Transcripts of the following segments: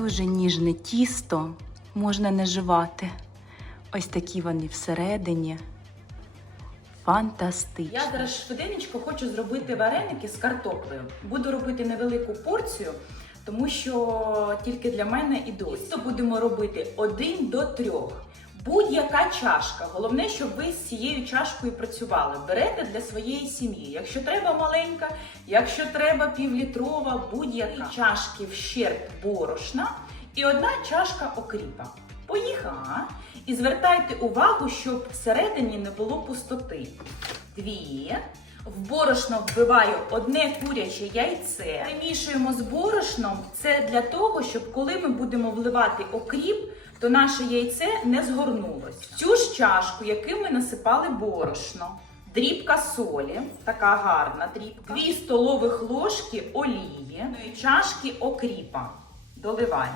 Дуже ніжне тісто, можна наживати. Ось такі вони всередині. Фантастично. Я зараз швиденечко хочу зробити вареники з картоплею. Буду робити невелику порцію, тому що тільки для мене і досі. Будемо робити один до трьох. Будь-яка чашка. Головне, щоб ви з цією чашкою працювали. Берете для своєї сім'ї. Якщо треба маленька, якщо треба півлітрова, будь-яка чашки вщерб борошна і одна чашка окріпа. Поїхала. І звертайте увагу, щоб всередині не було пустоти. Дві. В борошно вбиваю одне куряче яйце. Перемішуємо з борошном. Це для того, щоб коли ми будемо вливати окріп, то наше яйце не згорнулось. В цю ж чашку, яким ми насипали борошно, дрібка солі, така гарна дрібка, 2 столових ложки олії, ну чашки окріпа. Доливаємо.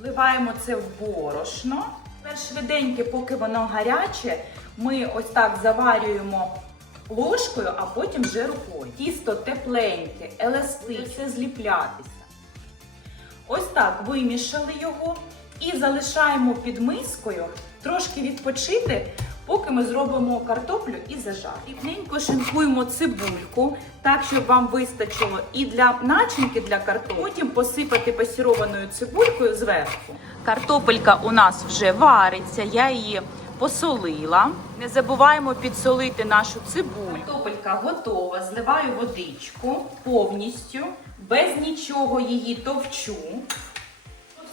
Вливаємо це в борошно. Тепер швиденько, поки воно гаряче, ми ось так заварюємо ложкою, а потім вже рукою. Тісто тепленьке, еластичне, зліплятися. Ось так вимішали його і залишаємо під мискою трошки відпочити, поки ми зробимо картоплю і зажар. Рівненько шинкуємо цибульку, так, щоб вам вистачило і для начинки для картоплі. Потім посипати пасірованою цибулькою зверху. Картопелька у нас вже вариться, я її посолила. Не забуваємо підсолити нашу цибулю. Картопелька готова, зливаю водичку повністю, без нічого її товчу.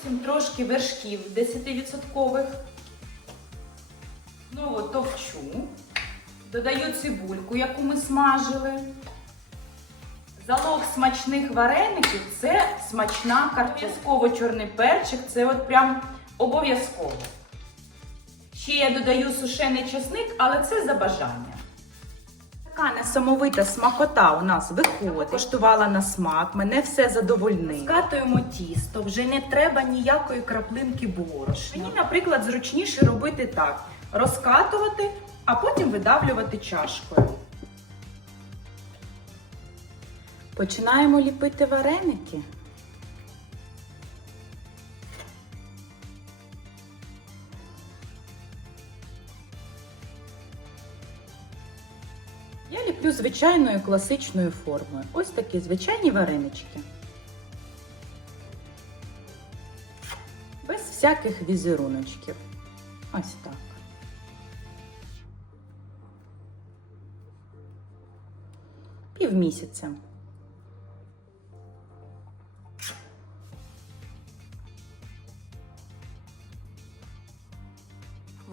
Зовсім трошки вершків 10%. Знову товчу. Додаю цибульку, яку ми смажили. Залог смачних вареників це смачна картопля. чорний перчик, це от прям обов'язково. Ще я додаю сушений чесник, але це за бажання. Така несамовита смакота у нас виходить. Коштувала на смак, мене все задовольнило. Скатуємо тісто, вже не треба ніякої краплинки борошна. Мені, наприклад, зручніше робити так: розкатувати, а потім видавлювати чашкою. Починаємо ліпити вареники. Я звичайною класичною формою. Ось такі звичайні варенички. Без всяких візеруночків. Ось так. Півмісяця.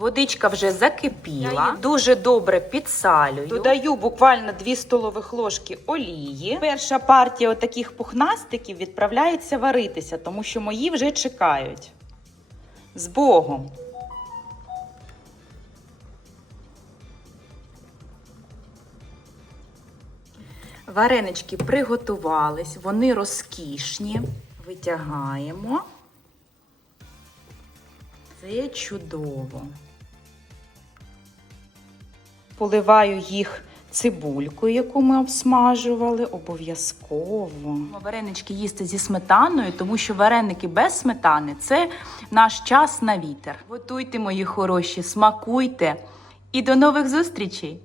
Водичка вже закипіла. Я її дуже добре підсалюю. Додаю буквально 2 столових ложки олії. Перша партія отаких пухнастиків відправляється варитися, тому що мої вже чекають. З Богом. Варенички приготувались, вони розкішні. Витягаємо. Це чудово. Поливаю їх цибулькою, яку ми обсмажували, обов'язково. Варенички їсти зі сметаною, тому що вареники без сметани це наш час на вітер. Готуйте, мої хороші, смакуйте і до нових зустрічей!